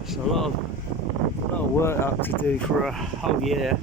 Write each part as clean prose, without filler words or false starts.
It's a lot of work up to do for a whole year.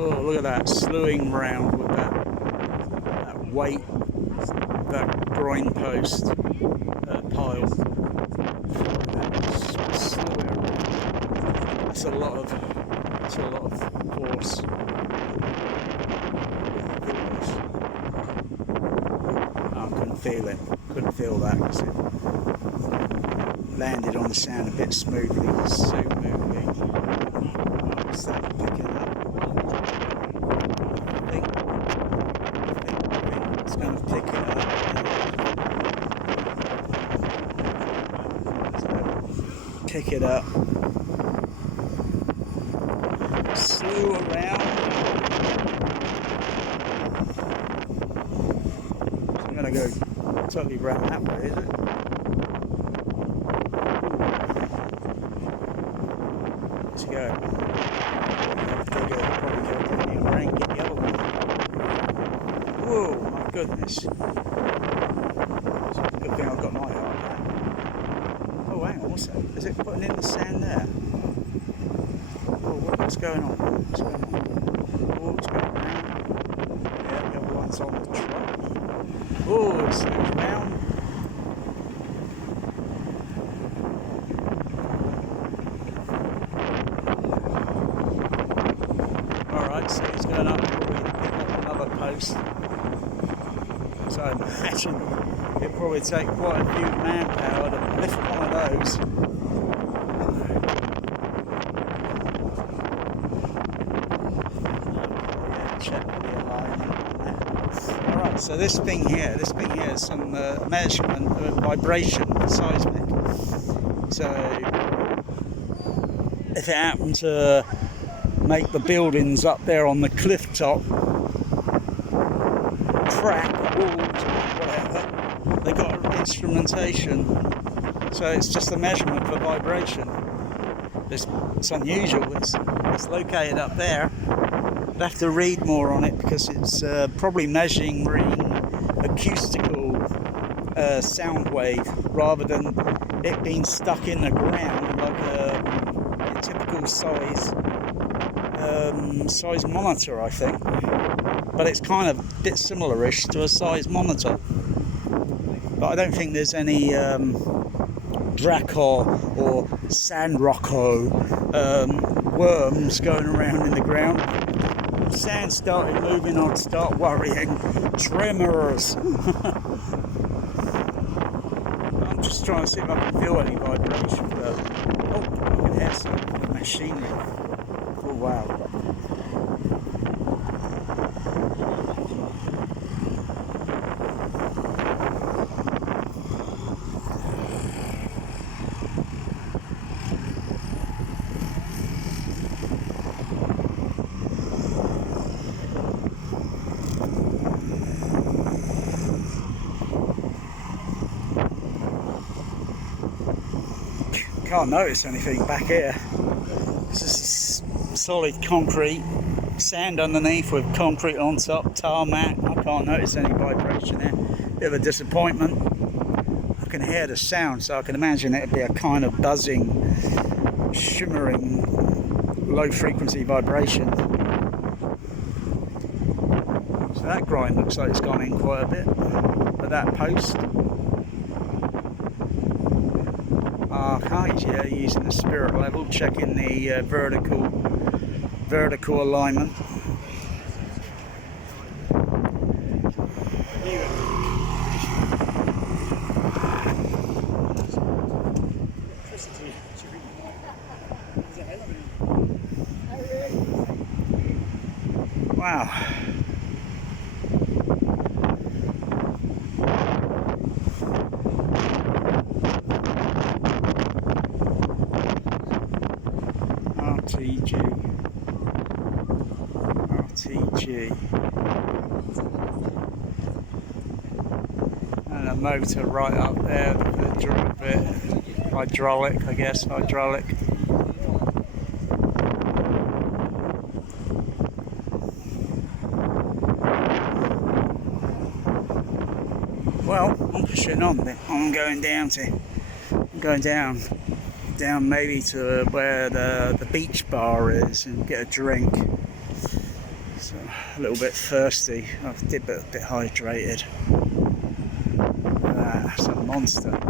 Oh, look at that, slewing round with that weight, that groin post pile. That's a lot of force. I couldn't feel that because it landed on the sand a bit smoothly, so smoothly. What's that picking up? I think it's going to pick it up. So, kick it up. Slew around. So I'm going to go totally round that way, is it? Let's go. Probably go down the other end and get the other one. Whoa, my goodness. It's a good thing I've got my eye back. Oh, hang on, what's that? Is it putting in the sand there? Oh, what's going on? What's going on? Oh, it's going around. Yeah, the other one's on the truck. Oh, it's round. So he's going up probably to pick up another post. So I imagine it'll probably take quite a few manpower to lift one of those. Check the alignment. Alright, so this thing here is some measurement of vibration, seismic. So if it happened to make the buildings up there on the cliff top crack, walls, whatever, they got instrumentation, so it's just a measurement for vibration. It's unusual. It's located up there. I'll have to read more on it because it's probably measuring acoustical sound wave rather than it being stuck in the ground like a typical size monitor, I think, but it's kind of a bit similar-ish to a size monitor, but I don't think there's any Draco or Sandrocco worms going around in the ground. If sand started moving, I'd start worrying. Tremors. I'm just trying to see if I can feel any vibration, but oh, I can hear some machinery. Oh wow. Can't notice anything back here. It's just solid concrete, sand underneath with concrete on top, tarmac. I can't notice any vibration there. Bit of a disappointment. I can hear the sound, so I can imagine it'd be a kind of buzzing, shimmering, low frequency vibration. So that groin looks like it's gone in quite a bit. But that post, yeah, using the spirit level, checking the vertical alignment. Wow. RTG. And a motor right up there, the bit hydraulic, I guess, hydraulic. Well, I'm pushing on then. I'm going down down maybe to where the beach bar is and get a drink. So a little bit thirsty. I did a bit hydrated. That's a monster.